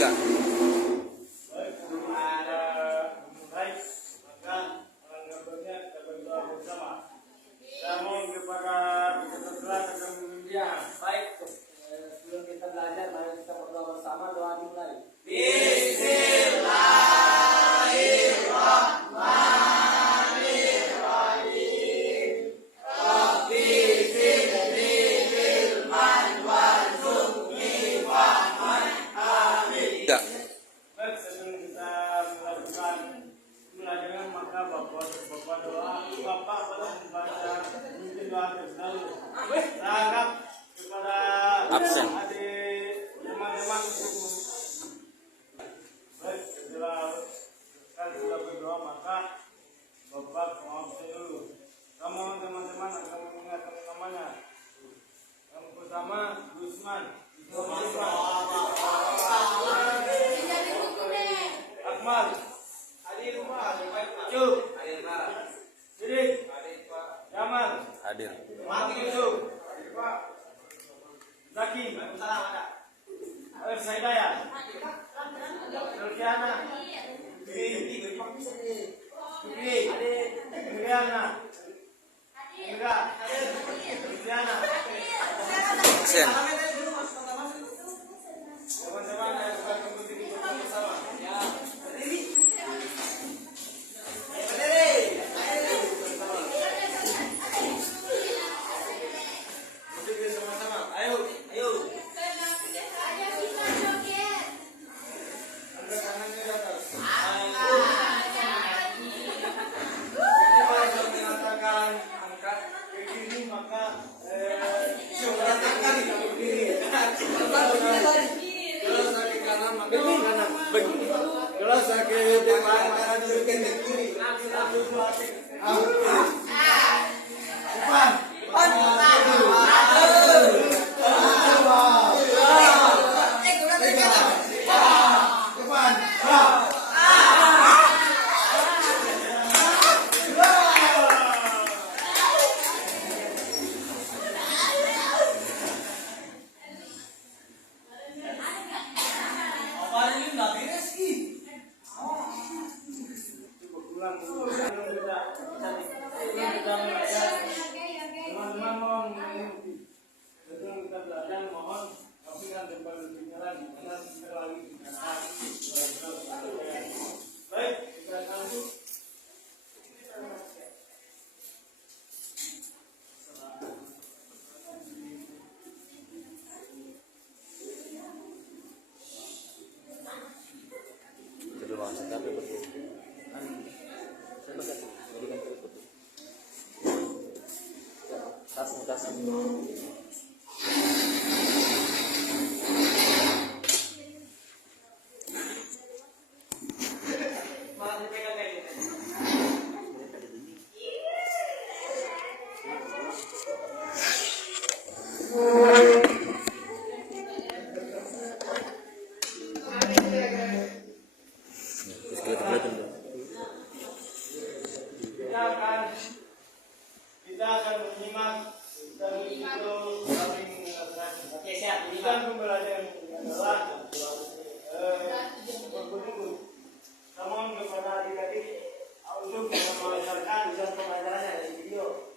tiga. Sebelum kita belajar, mari kita berdoa bersama. Doa dimulai. Tiga. Baik, sebelum kita melakukan pelajaran, maka Bapak doa. Bapak pada membaca mungkin doa tersebut. Sangat kepada Absen. adik teman-teman untuk baik, setelah kita berdoa, maka Bapak mau absen dulu. Kamu teman-teman akan mengingatkan namanya. Yang pertama, Gusman. Akmal, Cuk, Sidik, Jamal, Hadir. Yusuf, Zaki, Saidaya, Rukiana, Riana, Riana, Absen. teman-teman yang suka mengikuti bersama. Ya. Kalau sakit makan kiri. Teman-teman mohon mengikuti. Sebelum kita belajar, mohon pastikan tempat duduknya lagi karena sebentar lagi kita akan belajar. Baik, kita lanjut. Kita akan menyimak dan itu saling mendengarkan. Oke, siap. Bukan pembelajaran adalah berguru. Namun kepada adik-adik untuk mengajarkan dan pembelajarannya dari video.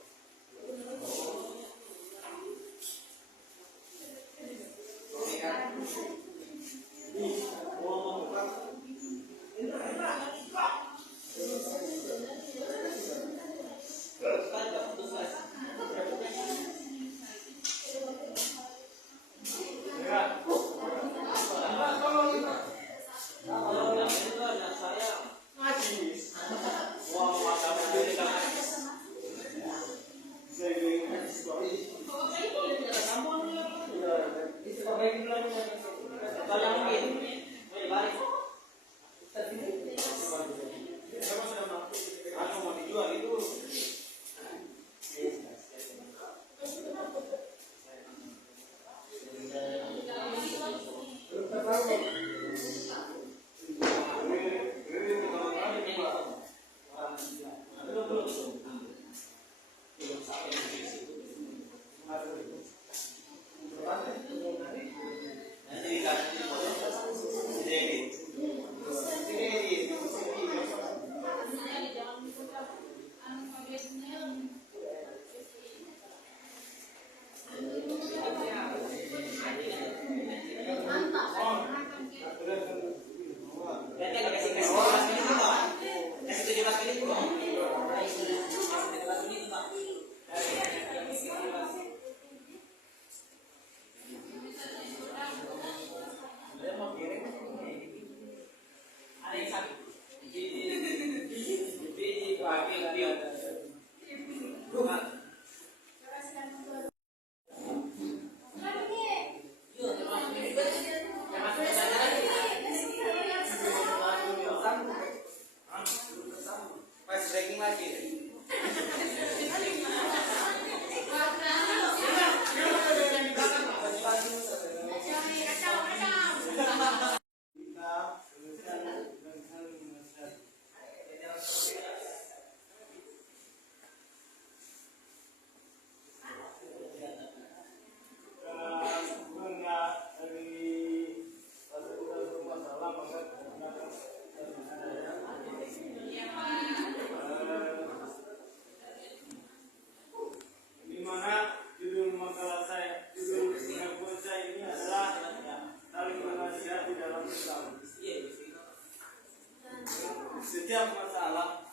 dalam Islam. Setiap masalah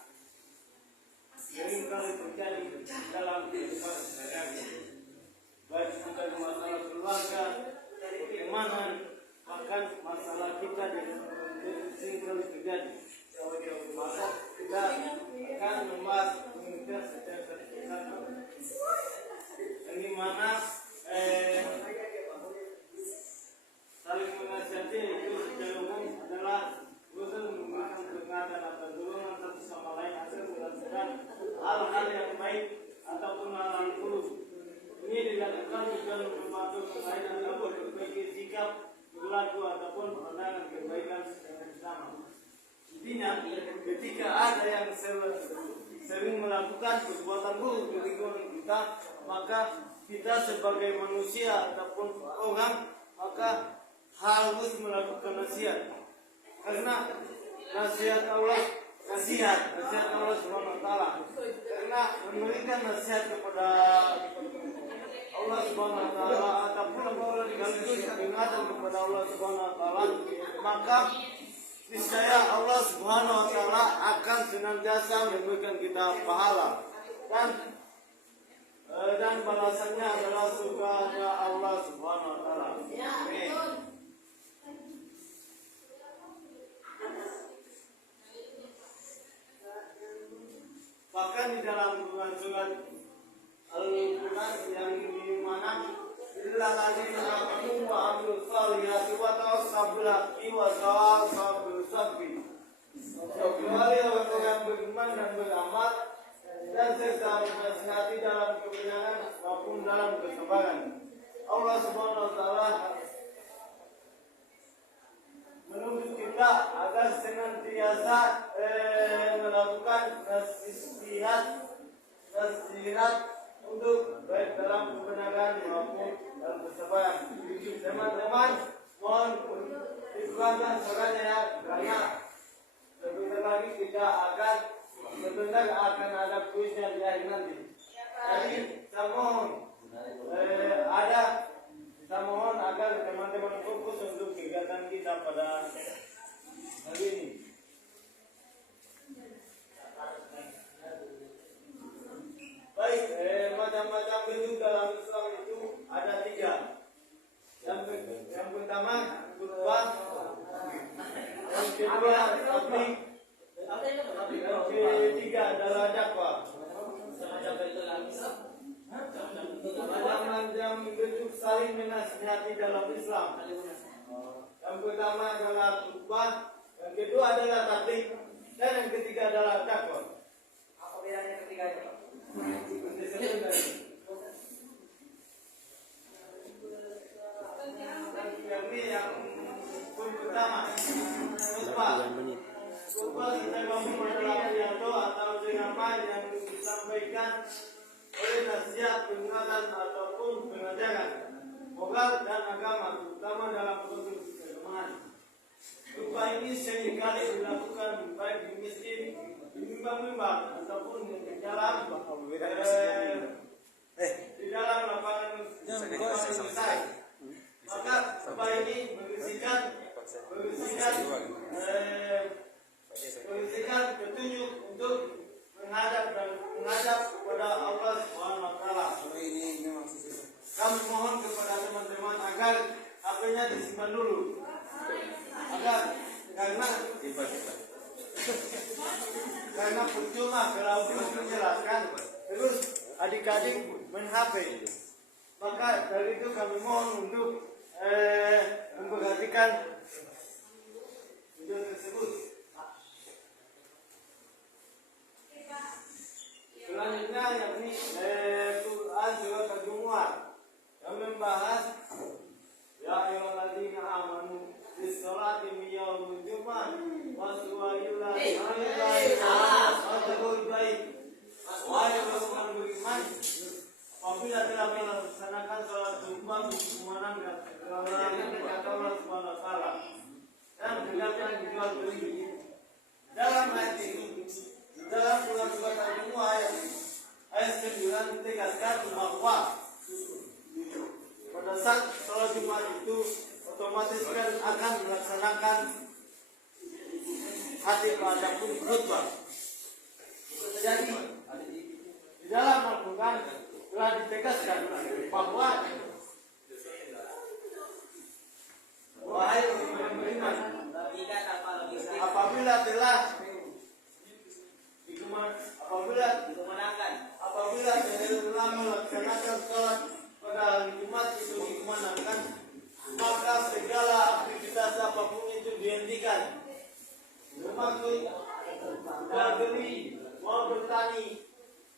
sering kali terjadi dalam kehidupan sehari-hari, baik bukan masalah keluarga, pertemanan, bahkan masalah kita sering kali terjadi. Maka kita akan membahas komunitas secara satu, yang dimana saling menasihati itu secara umum adalah berusaha memberikan peringatan atau dorongan satu sama lain agar melakukan hal-hal yang baik ataupun hal yang buruk. Ini dilakukan bukan membantu orang lain agar memperbaiki sikap, perilaku ataupun pandangan kebaikan secara bersama. Intinya, ketika ada yang sering melakukan perbuatan buruk di lingkungan kita, maka kita sebagai manusia ataupun orang maka harus melakukan nasihat. Karena nasihat Allah Subhanahu wa taala. Karena memberikan nasihat kepada Allah Subhanahu wa taala ataupun Allah sekaligus peringatan kepada Allah Subhanahu wa taala, maka niscaya Allah Subhanahu wa taala akan senantiasa memberikan kita pahala dan balasannya adalah surga Allah Subhanahu wa taala. Amin. Bahkan di dalam surat Al-Quran yang dimana illa alladziina aamanu wa 'amilus shalihati wa tawassaw bil haqqi wa tawassaw bis sabri. Kecuali orang yang beriman dan beramal dan serta menasihati dalam kebenaran maupun dalam kesabaran. Allah Subhanahu wa taala menuntut kita agar senantiasa melakukan nasihat untuk baik dalam kebenaran maupun dalam kesabaran. Teman-teman, mohon dikurangkan suaranya ya, karena sebentar lagi kita akan ada kuisnya di akhir nanti. Jadi saya mohon agar teman-teman fokus untuk kegiatan kita pada hari ini. Baik, macam-macam bentuk dalam Islam itu ada 3. Yang pertama khutbah, yang kedua tabligh, yang ketiga adalah dakwah. Macam-macam bentuk saling menasihati dalam Islam. Yang pertama adalah khutbah, yang kedua adalah tabligh, dan yang ketiga adalah dakwah. Apa bedanya ketiga itu? Yang pertama khutbah. Khutbah kita bangun adalah pidato atau ceramah yang disampaikan oleh nasihat, peringatan ataupun pengajaran moral dan agama, terutama dalam konteks keagamaan. Khutbah ini seringkali dilakukan baik di masjid, di mimbar-mimbar ataupun di dalam lapangan besar. Maka khutbah ini berisikan petunjuk untuk menghadap kepada Allah Subhanahu wa taala. Kami mohon kepada teman-teman agar HP-nya disimpan dulu. Karena percuma kalau belum menjelaskan terus adik-adik main HP. Maka dari itu kami mohon untuk memperhatikan video tersebut. Selanjutnya yakni Quran surat Al-Jumu'ah yang membahas ya ayyuhalladzina amanu bis-sholati min yaumil jumu'ah waswa'illahi wahai orang beriman, apabila telah melaksanakan sholat Jumat berkumandang kepada Allah Subhanahu wa taala dan hendaknya dijual beli. Dalam ayat ini, dalam surat Al-Jumu'ah ayat 9 ditegaskan bahwa pada saat sholat Jumat itu otomatis kan akan melaksanakan hati adapun khutbah. Jadi di dalam Al-Quran telah ditegaskan bahwa wahai orang beriman, apabila telah melaksanakan sholat pada hari Jumat itu dikumandangkan, maka segala aktivitas apapun itu dihentikan, termasuk jual beli, mau bertani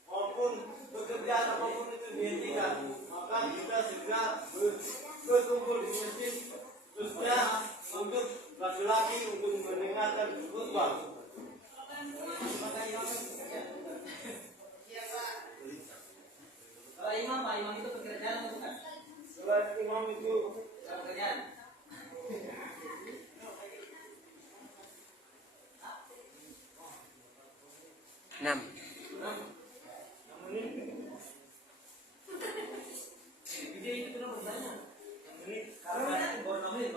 maupun pekerjaan apapun itu dihentikan. Maka kita segera berkumpul di masjid, khususnya untuk laki-laki untuk mendengarkan khutbah. Kalau imam, Pak, imam itu pekerjaan atau bukan? Selain imam itu Pekerjaan. Enam. Video itu kenapa banyak? karena baik,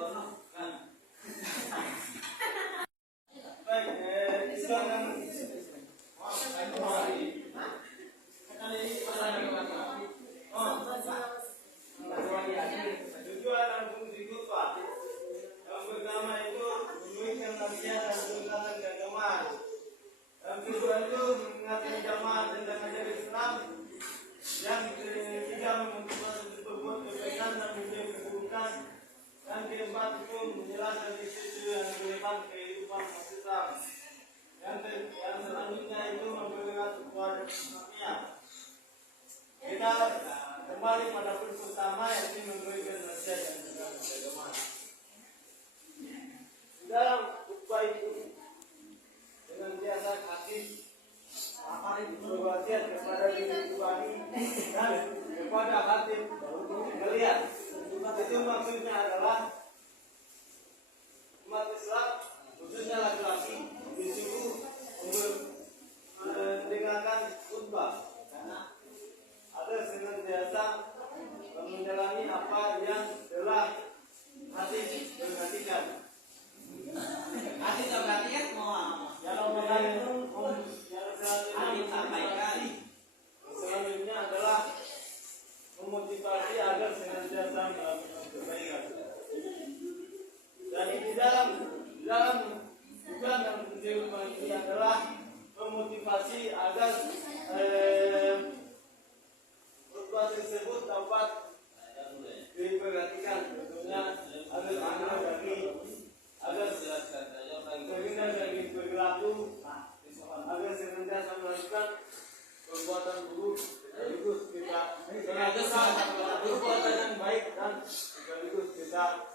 Islam tujuan dan fungsi khutbah. Yang pertama itu menunjukkan nasihat dan tuntunan keagamaan. Yang kedua itu mengingatkan jamaah tentang ajaran Islam. Yang ketiga memotivasi untuk berbuat kebaikan dan menjauhi keburukan. Yang keempat itu menjelaskan isu-isu yang relevan kehidupan umat Islam. Yang selanjutnya itu memperlihat kepada Islamnya. Kita kembali pada poin pertama, yaitu memberikan nasihat dan tuntunan keagamaan. Di dalam khutbah itu dengan biasa hadis berwasiat kepada diri pribadi dan kepada hati kalian. Itu maksudnya adalah umat Islam, khususnya laki-laki, disuruh mendengarkan khutbah karena ada senantiasa menjalani apa yang telah hati perhatikan. Hati terperhatikan mau Yang hati sampaikan. selanjutnya adalah memotivasi agar senantiasa melakukan kebaikan. Dan di dalam tujuan dan fungsi ini adalah memotivasi agar khutbah tersebut dapat diperhatikan, tentunya agar terhindar dari perilaku, agar senantiasa melakukan perbuatan buruk, sekaligus kita perbuatan yang baik, dan sekaligus kita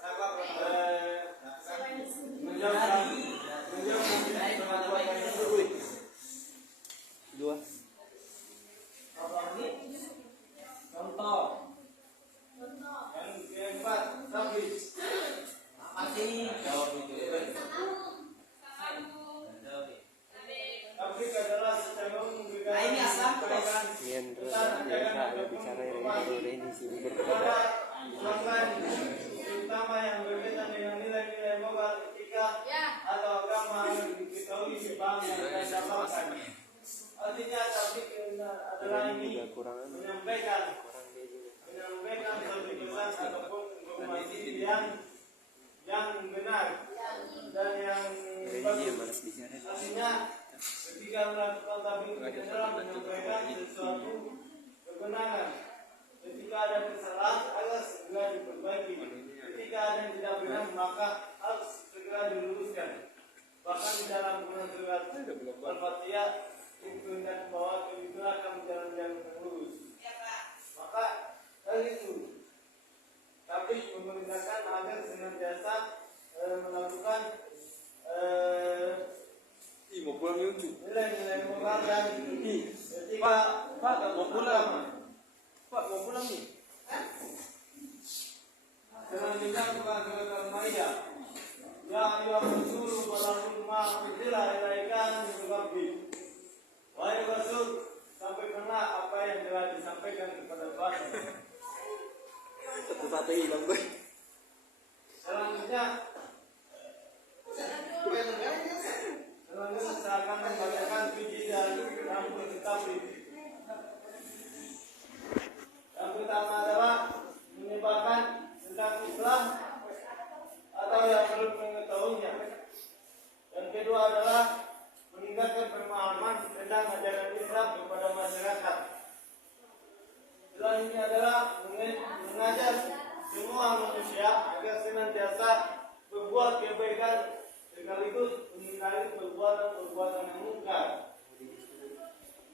menjauhkan perbuatan yang buruk. Dua. Contoh. Yang keempat, tapi Apa sih? tablik adalah secara umum memberikan Nah, ini asal kebaikan Yan tentang ajaran ada bicara yang ini sih kepada pelanggan, terutama yang berkaitan dengan nilai-nilai moral, etika atau agama yang diketahui dipahami dan didapatkan. Artinya tablik adalah ini menyampaikan satu pesan ataupun informasi yang benar dan yang bagus. Artinya ketika melakukan tablik adalah menyampaikan sesuatu kebenaran. Ketika ada kesalahan harus segera diperbaiki. Ketika ada yang tidak benar maka harus segera diluruskan. Bahkan di dalam Quran surat Al-Fatihah diperintahkan bahwa kita akan berjalan-jalan yang lurus. Maka hal itu tapi memerintahkan agar senantiasa melakukan nilai-nilai moral dan etika. Pak, mau pulang. Pak, mau pulang nih. Selanjutnya Quran surat Al-Maidah. Ya ayyuhar rasul balagh ma unzila ilaika min rabbik. Wahai Rasul, sampaikanlah apa yang telah disampaikan kepada Tuhan. Satu-satu hilang, boy. Selanjutnya manusia agar senantiasa berbuat kebaikan sekaligus menghindari perbuatan-perbuatan yang mungkar.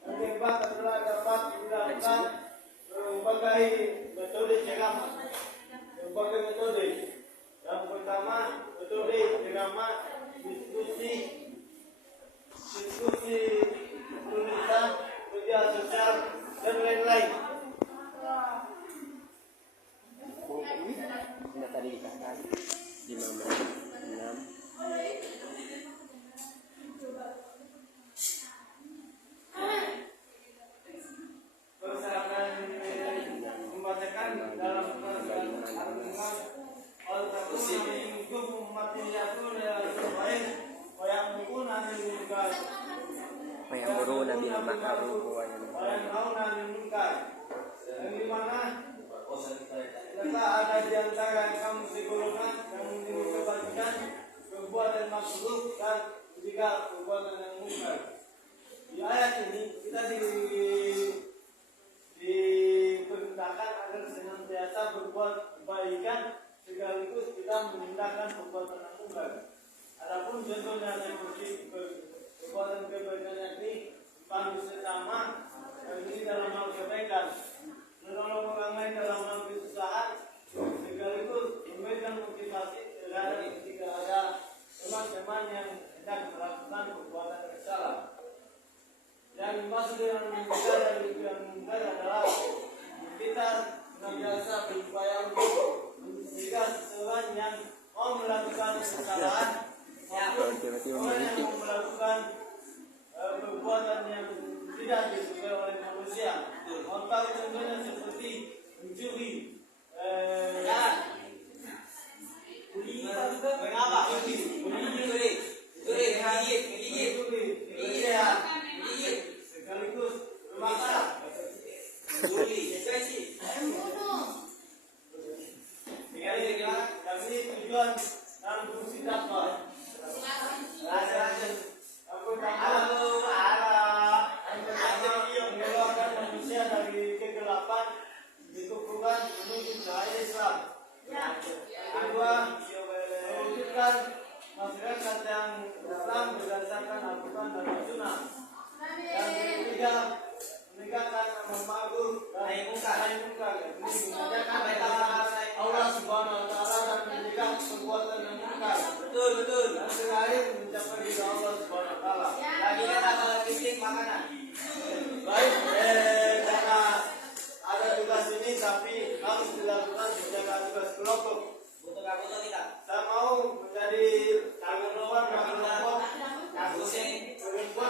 Yang keempat adalah dapat dilakukan berbagai metode ceramah. Berbagai metode. Yang pertama metode ceramah, diskusi, tulisan, media sosial dan lain-lain. Sudah tadi dikatakan 5 menit 6. Persyaratan membacakan dalam Wayamuruna bil ma'ruf wa yang dimana letak ada di antara kamu segolongan yang memiliki kebajikan, perbuatan makruh dan juga perbuatan yang mungkar. Di ayat ini kita diperintahkan agar senantiasa berbuat kebaikan sekaligus kita meninggalkan perbuatan yang mungkar. Adapun contohnya seperti perbuatan kebaikan ini dipandu sesama, dan ini dalam hal kebaikan, menolong orang lain dalam hal kesusahan, sekaligus memberikan motivasi terhadap ketika ada teman-teman yang hendak melakukan perbuatan yang salah. Yang dimaksud dengan mungkar dan yang mungkar adalah kita senantiasa berupaya untuk mencegah seseorang yang mau melakukan kesalahan maupun orang yang mau melakukan perbuatan yang tidak disukai oleh manusia. Contoh contohnya seperti mencuri, sekaligus memaksa. Kami tujuan dalam fungsi dakwah. Mengeluarkan manusia dari kegelapan, dikukuhkan menuju cahaya Islam. Kedua, mewujudkan masyarakat yang Islam berdasarkan Al-Quran dan Sunnah. Yang ketiga, menegakkan amar ma'ruf dan nahi mungkar. Mengerjakan Allah Subhanahu wa taala dan mencegah perbuatan yang mungkar. Betul. Dan terakhir mencapai ridha Allah Subhanahu wa taala. Lagi kata kalau bising makanan. Baik, karena ada tugas ini tapi harus dilakukan secara tugas kelompok. Saya mau menjadi perempuan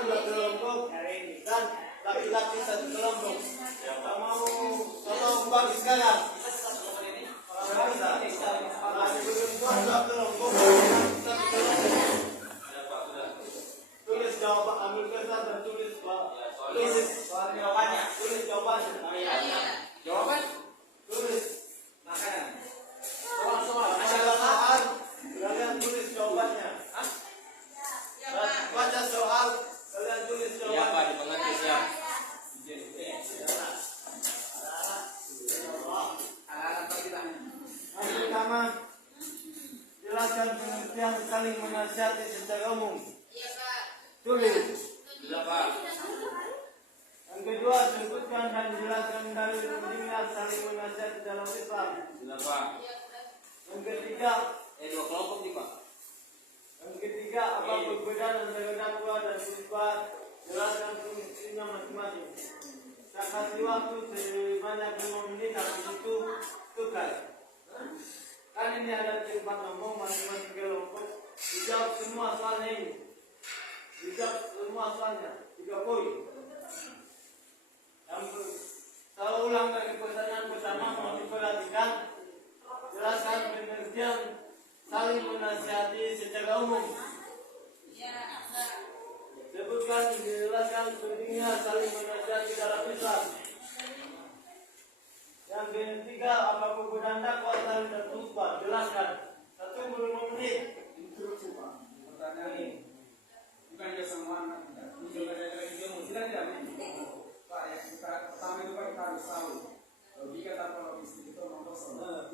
dua kelompok dan laki-laki satu kelompok. Saya mau tolong bagi sekarang. Perempuan dua kelompok, satu kelompok. Tulis jawaban, ambil kertas dan tulis jawabannya. Tulis jawabannya. Jawaban? Tulis. Makanan. Soal. Ada soal. Kalian tulis jawabannya. Baca soal. Kalian tulis jawabannya. Siapa dimengerti siap? Yang pertama, jelaskan pengertian saling menasihati secara umum. Tulis. Yang kedua, sebutkan dan jelaskan dalil pentingnya saling menasihati dalam Islam. Yang ketiga, Dua kelompok nih Pak. apa perbedaan antara dakwah dan khutbah? Jelaskan fungsinya masing-masing. Tak kasih waktu sebanyak 5 menit, habis itu tukar. Kan ini ada tempat ngomong masing-masing kelompok. Dijawab semua soalnya ini. Dijawab semua soalnya. 3 poin. Saya ulang dari pertanyaan pertama mau diperhatikan. Jelaskan pengertian saling menasihati secara umum. Sebutkan dijelaskan pentingnya saling menasihati dalam Islam. Yang ketiga, apa kegunaan dakwah dan khutbah? Jelaskan. 1 menit. Instruksi Pak. Pertanyaan ini bukan dia semua anak tidak. Juga ada ilmu tidak Pak. Yang kita pertama itu Pak, kita harus tahu logika tanpa logis itu nomor 1.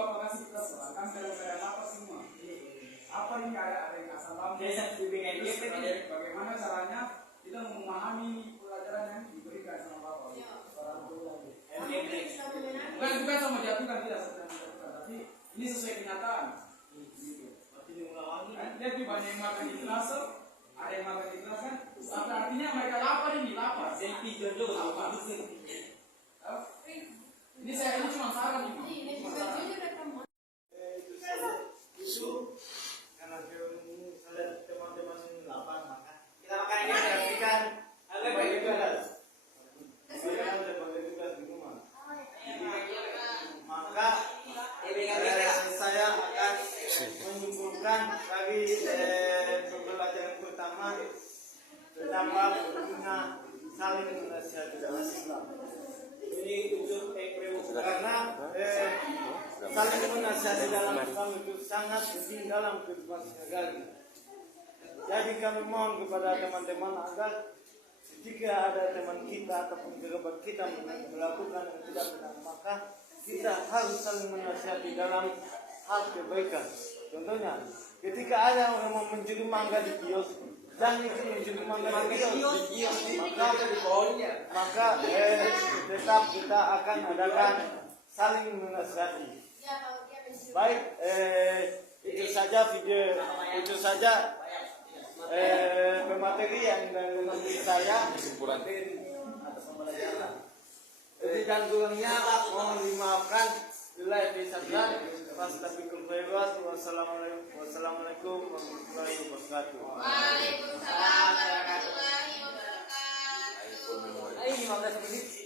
Bapak kasih kita serahkan gara-gara apa semua. Apa ini ada yang asal lambung? Bagaimana caranya kita memahami pelajaran yang diberikan sama Bapak? Bukan sama jatuhkan, tidak menjatuhkan, tapi ini sesuai kenyataan. Lihat di banyak yang makan di kelas, ada yang makan di kelas kan? Artinya mereka lapar ini, lapar. Lapar. Ini saya ini cuma saran nih. Isu karena teman-teman ini lapar maka kita makan ini berikan agak bagi tugas. Saya ada bagi tugas di rumah. Maka saya akan menyimpulkan bagi pembelajaran pertama tentang guna saling menasihati dalam Islam. Ini unsur karena saling menasihati dalam Islam itu sangat penting dalam kehidupan sehari-hari. Jadi kami mohon kepada teman-teman agar jika ada teman kita ataupun kerabat kita melakukan yang tidak benar, maka kita harus saling menasihati dalam hal kebaikan. Contohnya, ketika ada orang mau mencuri mangga di kios, jangan itu mencuri mangga di kios, maka tetap kita akan adakan saling menasihati. Baik, itu saja video, itu saja pemateri yang menurut saya atas pembelajaran. Jadi dan kurangnya mohon dimaafkan. Wassalamualaikum warahmatullahi wabarakatuh. Waalaikumsalam warahmatullahi wabarakatuh. Ayo 15 menit.